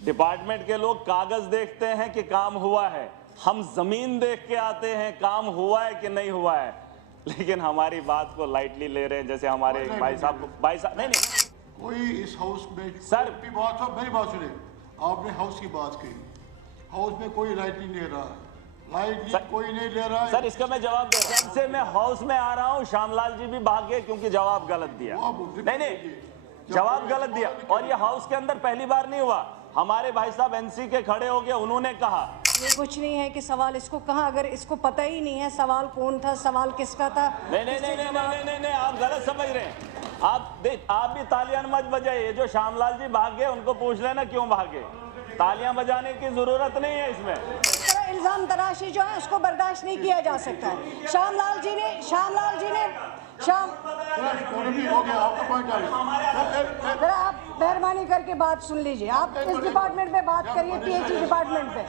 Department के लोग कागज देखते हैं कि काम हुआ है, हम जमीन देख के आते हैं काम हुआ है कि नहीं हुआ है। लेकिन हमारी बात को लाइटली ले रहे हैं, जैसे हमारे एक भाई साहब नहीं कोई इस हाउस में सर की बात हो, मेरी बात सुने। आपने हाउस की बात की, हाउस में कोई लाइट नहीं ले रहा है, लाइट कोई नहीं ले रहा है। सर इसका मैं जवाब दे रहा हूं। जब से मैं हाउस में आ रहा हूं श्यामलाल जी भी भाग गए क्योंकि जवाब गलत दिया। नहीं जवाब गलत दिया। और ये हाउस के अंदर पहली बार नहीं हुआ, हमारे भाई साहब एनसी के खड़े हो गए, उन्होंने कहा ये कुछ नहीं है कि सवाल इसको कहा, अगर इसको पता ही नहीं है सवाल कौन था, सवाल किसका था। नहीं, आप गलत समझ रहे हैं। आप भी तालियां मत बजाइए। जो श्यामलाल जी भाग गए उनको पूछ लेना क्यों भागे। तालियां बजाने की जरूरत नहीं है इसमें। इल्जाम तराशी जो है उसको बर्दाश्त नहीं किया जा सकता है। श्यामलाल जी ने जरा आप मेहरबानी करके बात सुन लीजिए। आप इस डिपार्टमेंट पे बात करिए, पीएचई डिपार्टमेंट पे,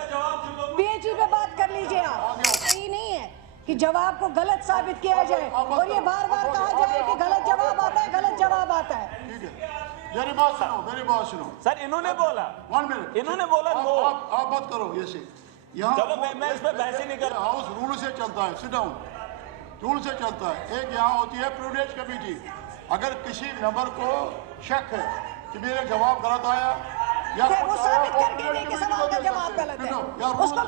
पीएचई पे बात कर लीजिए। आप सही नहीं है कि जवाब को गलत साबित किया जाए और ये बार बार कहा जाए कि गलत जवाब आता है, गलत जवाब आता है। मेरी बात सुनो सर इन्होंने बोला 1 मिनट, इन्होंने बोला नो। आप बात करो ऐसे। यहाँ चलो मैं इस पर बहस ही नहीं कर। हाउस रूल से चलता है, सिट डाउन, रूल से चलता है। एक यहाँ होती है प्रूडेंस कमेटी। अगर किसी मेंबर को शक है कि मेरा जवाब गलत आया या वो साबित करके नहीं कि सवाल का जवाब गलत है, उसको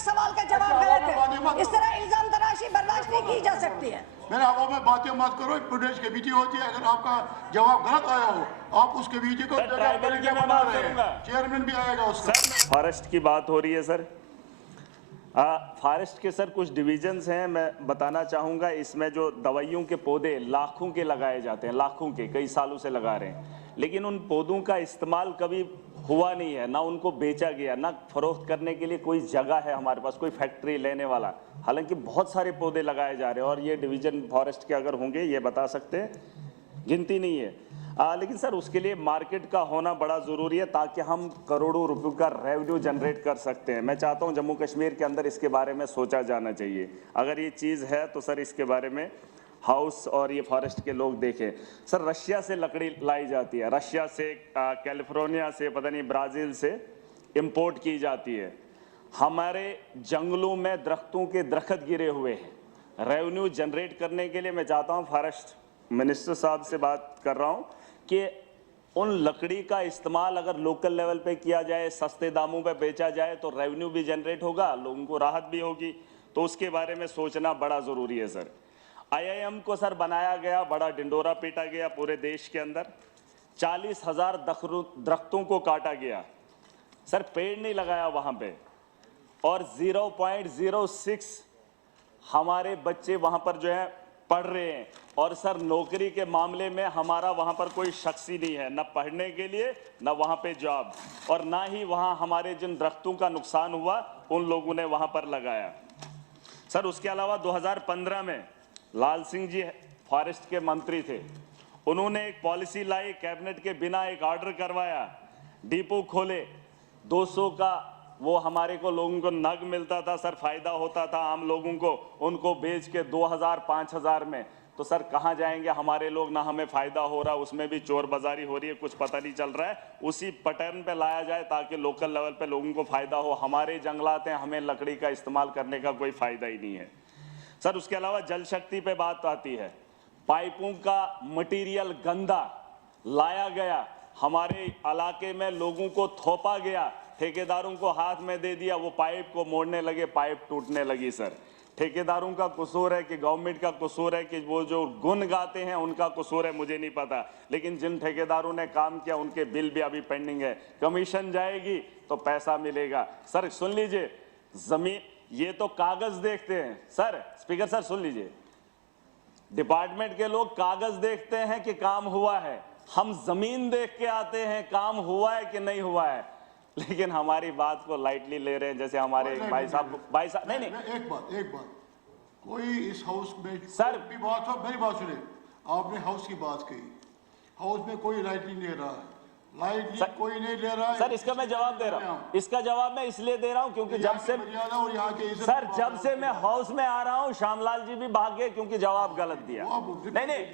सवाल का जवाब गलत है, इस तरह इल्जाम तराशी बर्दाश्त नहीं की जा सकती है। मेरे हवा में बातें मत करो। एक प्रूडेंस कमेटी होती है, अगर आपका जवाब गलत आया हो आप उस कमेटी को बना रहे हैं, चेयरमैन भी आएगा उसका। फॉरेस्ट की बात हो रही है सर। फॉरेस्ट के सर कुछ डिविजन्स हैं, मैं बताना चाहूँगा। इसमें जो दवाइयों के पौधे लाखों के लगाए जाते हैं, लाखों के, कई सालों से लगा रहे हैं, लेकिन उन पौधों का इस्तेमाल कभी हुआ नहीं है, ना उनको बेचा गया, ना फरोख्त करने के लिए कोई जगह है हमारे पास, कोई फैक्ट्री लेने वाला। हालांकि बहुत सारे पौधे लगाए जा रहे हैं और ये डिवीजन फॉरेस्ट के अगर होंगे ये बता सकते हैं, गिनती नहीं है। लेकिन सर उसके लिए मार्केट का होना बड़ा ज़रूरी है ताकि हम करोड़ों रुपयों का रेवेन्यू जनरेट कर सकते हैं। मैं चाहता हूं जम्मू कश्मीर के अंदर इसके बारे में सोचा जाना चाहिए। अगर ये चीज़ है तो सर इसके बारे में हाउस और ये फॉरेस्ट के लोग देखें। सर रशिया से लकड़ी लाई जाती है, रशिया से, कैलिफोर्निया से, पता नहीं ब्राज़ील से इम्पोर्ट की जाती है। हमारे जंगलों में दरख्तों के दरख्त गिरे हुए हैं। रेवेन्यू जनरेट करने के लिए मैं चाहता हूँ, फॉरेस्ट मिनिस्टर साहब से बात कर रहा हूँ कि उन लकड़ी का इस्तेमाल अगर लोकल लेवल पे किया जाए, सस्ते दामों पे बेचा जाए तो रेवेन्यू भी जनरेट होगा, लोगों को राहत भी होगी। तो उसके बारे में सोचना बड़ा ज़रूरी है सर। IIM को सर बनाया गया, बड़ा डिंडोरा पीटा गया पूरे देश के अंदर, 40,000 दरख्तों को काटा गया सर, पेड़ नहीं लगाया वहाँ पे, और 0.06 हमारे बच्चे वहाँ पर जो है पढ़ रहे हैं। और सर नौकरी के मामले में हमारा वहाँ पर कोई शख्स ही नहीं है, न पढ़ने के लिए न वहाँ पे जॉब, और ना ही वहाँ हमारे जिन दरख्तों का नुकसान हुआ उन लोगों ने वहाँ पर लगाया। सर उसके अलावा 2015 में लाल सिंह जी फॉरेस्ट के मंत्री थे, उन्होंने एक पॉलिसी लाई, कैबिनेट के बिना एक ऑर्डर करवाया, डिपो खोले, 200 का वो हमारे को लोगों को नग मिलता था सर, फायदा होता था आम लोगों को, उनको बेच के 2000 5000 में। तो सर कहाँ जाएंगे हमारे लोग, ना हमें फायदा हो रहा, उसमें भी चोर बाजारी हो रही है, कुछ पता नहीं चल रहा है। उसी पैटर्न पे लाया जाए ताकि लोकल लेवल पे लोगों को फायदा हो। हमारे जंगलात हैं, हमें लकड़ी का इस्तेमाल करने का कोई फायदा ही नहीं है सर। उसके अलावा जल शक्ति पे बात आती है, पाइपों का मटीरियल गंदा लाया गया, हमारे इलाके में लोगों को थोपा गया, ठेकेदारों को हाथ में दे दिया, वो पाइप को मोड़ने लगे, पाइप टूटने लगी सर। ठेकेदारों का कसूर है कि गवर्नमेंट का कसूर है कि वो जो गुण गाते हैं उनका कसूर है, मुझे नहीं पता। लेकिन जिन ठेकेदारों ने काम किया उनके बिल भी अभी पेंडिंग है, कमीशन जाएगी तो पैसा मिलेगा। सर सुन लीजिए, जमीन, ये तो कागज देखते हैं सर, स्पीकर सर सुन लीजिए, डिपार्टमेंट के लोग कागज देखते हैं कि काम हुआ है, हम जमीन देख के आते हैं काम हुआ है कि नहीं हुआ है। लेकिन हमारी बात को लाइटली ले रहे हैं, जैसे हमारे एक भाई साहब नहीं एक बात, कोई इस हाउस में सर भी बात हो, मेरी बात सुने। आपने हाउस की बात की, हाउस में कोई लाइट नहीं ले रहा है, लाइट कोई नहीं ले रहा है सर। इसका मैं जवाब दे रहा हूँ, इसका जवाब मैं इसलिए दे रहा हूँ क्योंकि जब से सर जब से मैं हाउस में आ रहा हूँ श्यामलाल जी भी भाग गए क्योंकि जवाब गलत दिया। नहीं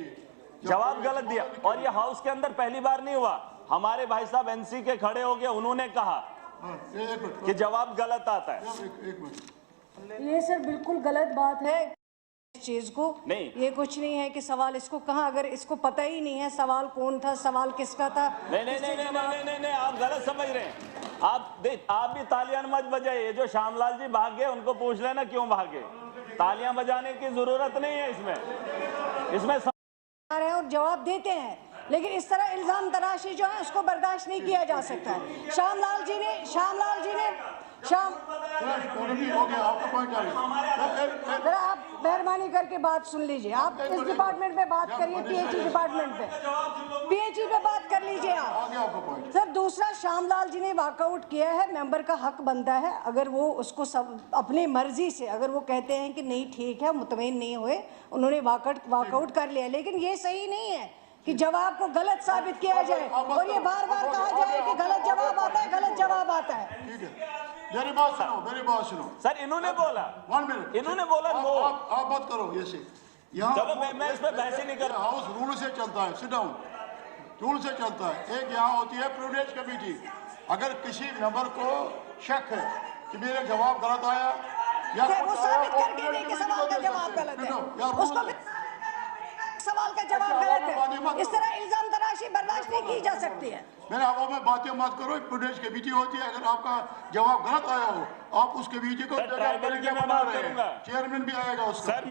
जवाब गलत दिया, और ये हाउस के अंदर पहली बार नहीं हुआ, हमारे भाई साहब एनसी के खड़े हो गए, उन्होंने कहा हाँ, एक मिनट कि जवाब गलत आता है। एक मिनट। ये सर बिल्कुल गलत बात है इस चीज को। नहीं। ये कुछ नहीं है कि सवाल इसको कहाँ, अगर इसको पता ही नहीं है सवाल कौन था, सवाल किसका था। नहीं नहीं नहीं नहीं नहीं नहीं नहीं, आप गलत समझ रहे हैं। आप भी तालियां मत बजाइए। जो श्यामलाल जी भाग गए उनको पूछ लेना क्यों भागे। तालियां बजाने की जरूरत नहीं है इसमें आ रहे हैं और जवाब देते हैं, लेकिन इस तरह इल्जाम तराशी जो है उसको बर्दाश्त नहीं किया जा सकता है। श्यामलाल जी ने हो गया, आपका पॉइंट आ गया। जरा आप मेहरबानी करके बात सुन लीजिए। आप इस डिपार्टमेंट पे बात करिए, पीएचई डिपार्टमेंट पे, पीएचई पे बात कर लीजिए आप। आ गया आपका पॉइंट। सर दूसरा, श्यामलाल जी ने वॉकआउट किया है, मेंबर का हक बनता है अगर वो उसको सब अपनी मर्जी से अगर वो कहते हैं कि नहीं ठीक है, मुतमईन नहीं हुए, उन्होंने वॉकआउट कर लिया। लेकिन ये सही नहीं है कि जवाब को गलत साबित किया जाए और ये बार बार कहा जाए कि गलत जवाब आता है, गलत जवाब आता है। ठीक है, मेरी बात सुनो सर इन्होंने बोला 1 मिनट। इन्होंने बोला नो। आप बात करो ऐसे। यहाँ चलो मैं इस पे बहस ही नहीं कर रहा। हाउस रूल से चलता है, सिट डाउन, रूल से चलता है। एक यहाँ होती है प्रिविलेज कमेटी। अगर किसी मेंबर को शक है कि मेरा जवाब गलत आया या वो साबित करके दे कि सवाल का जवाब गलत है, उसको सवाल का जवाब गलत है, इस तरह इल्जाम तराशी बर्दाश्त नहीं की जा सकती है। मेरे आप में बातें मत करो। प्रिविलेज कमेटी होती है, अगर आपका जवाब गलत आया हो आप उस कमेटी को ट्राइबल की मैं बना बात रहे हैं, करूंगा। चेयरमैन भी आएगा उसका। सर